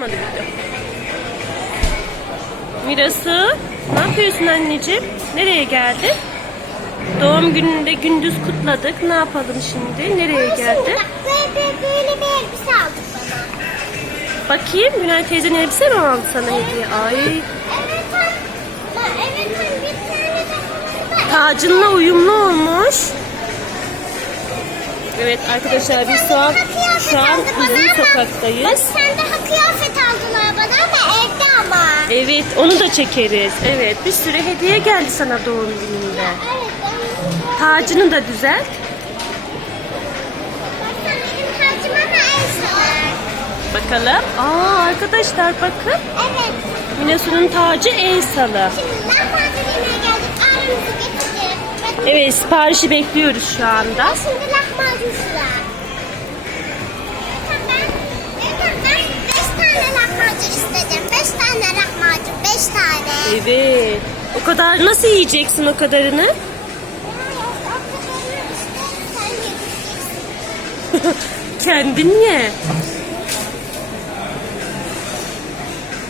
Hadi video. Mirası, ne yapıyorsun anneciğim? Nereye geldin? Doğum gününde gündüz kutladık. Ne yapalım şimdi? Nereye geldi? Böyle, böyle bir elbise aldık bana. Bakayım Günay teyzen elbise mi aldı sana hediye? Ay Evet bir tane de. Tacınla uyumlu olmuş. Evet arkadaşlar biz şu an, şu an uzun Bak sokaktayız. sen de kıyafet aldılar bana ama evde ama. Evet onu da çekeriz. Evet bir sürü hediye geldi sana doğum gününde. Evet. ben- Tacını da düzelt. Bak. Bakalım. Aa arkadaşlar bakın. Evet. Minasu'nun tacı el salı. Evet siparişi bekliyoruz şu anda. Şimdi lahmacun sıra. Evet. O kadar nasıl yiyeceksin o kadarını? Kendin ye.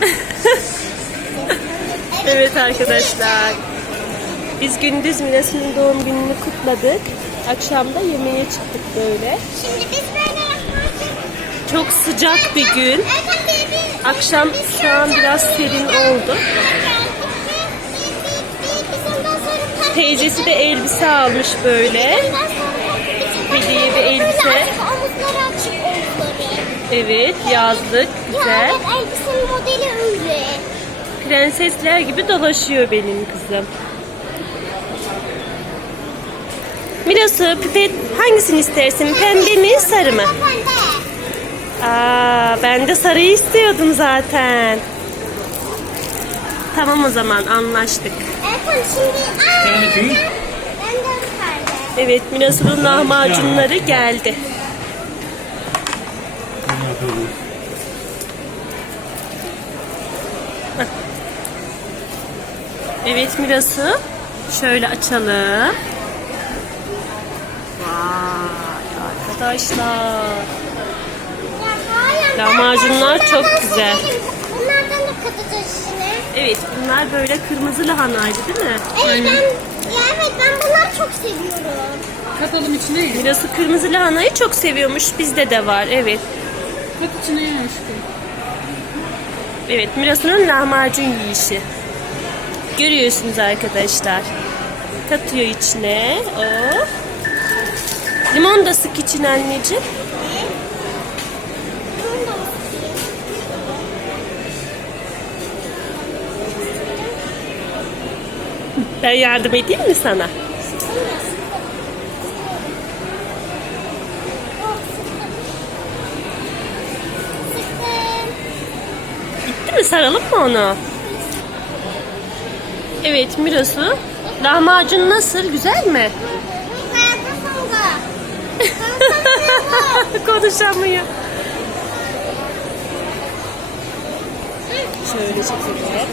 Evet arkadaşlar. Biz gündüz Minasu'nun doğum gününü kutladık. Akşam da yemeğe çıktık böyle. Şimdi biz böyle lahmacun. Çok sıcak bir gün. Akşam şu an biraz serin oldu. Teyzesi de elbise almış böyle. Hediye ve elbise. Evet yazlık Ya güzel. evet elbisenin modeli öyle. Prensesler gibi dolaşıyor benim kızım. Mirası pipet hangisini istersin? Pembe mi sarı mı? Aa, ben de sarıyı istiyordum zaten. Tamam o zaman anlaştık. Evet tamam şimdi. Aa? Ben de. Evet Minasu'nun lahmacunları geldi. Evet Mirası. Şöyle açalım. Vay arkadaşlar. Lahmacunlar çok güzel. severim. Bunlardan da katacağız içine. Evet bunlar böyle kırmızı lahanaydı değil mi? Evet ben, ya evet ben bunları çok seviyorum. Katalım içine gir. Mirası kırmızı lahanayı çok seviyormuş. Bizde de var evet. Kat içine ye aşkım. Evet Mirasu'nun lahmacun yiyişi. Görüyorsunuz arkadaşlar. Katıyor içine. Oh. Limon da sık içine anneciğim. Bunu da Ben yardım edeyim mi sana? Bitti mi? Saralım mı onu? Evet Mirasu. Lahmacun nasıl? Güzel mi? Konuşamıyor. Şöyle çekelim.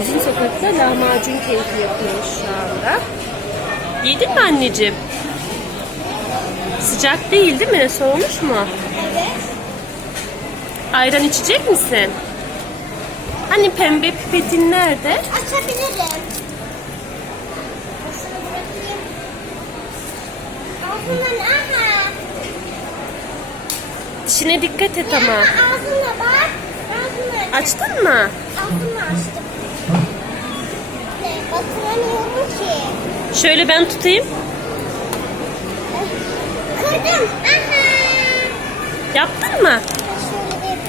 Bizim sokakta lahmacun keyfi yapıyoruz şu anda. Yedin mi anneciğim? Sıcak değil değil mi? Soğumuş mu? Evet. Ayran içecek misin? Hani pembe pipetin nerede? Açabilirim. Ağzından aha. Dişine dikkat et ama. Ama ağzına bak. Ağzına. Açtın mı? Ağzını açtım. Ne? Batıramıyorum ki. Şöyle ben tutayım. Kırdım. Aha. Yaptın mı?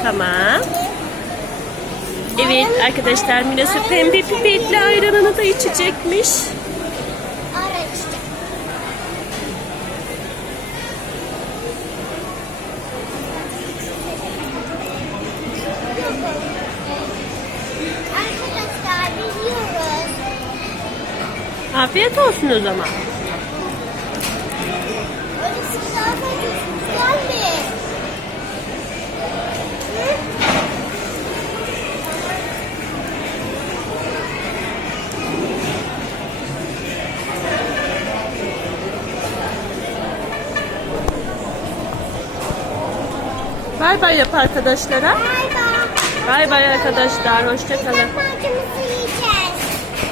Tamam. Evet arkadaşlar Minasu pembe pipetli ayranını da içecekmiş. Afiyet olsun o zaman. Bay bay yap arkadaşlara. Bay bay. Bay bay arkadaşlar. Hoşçakalın.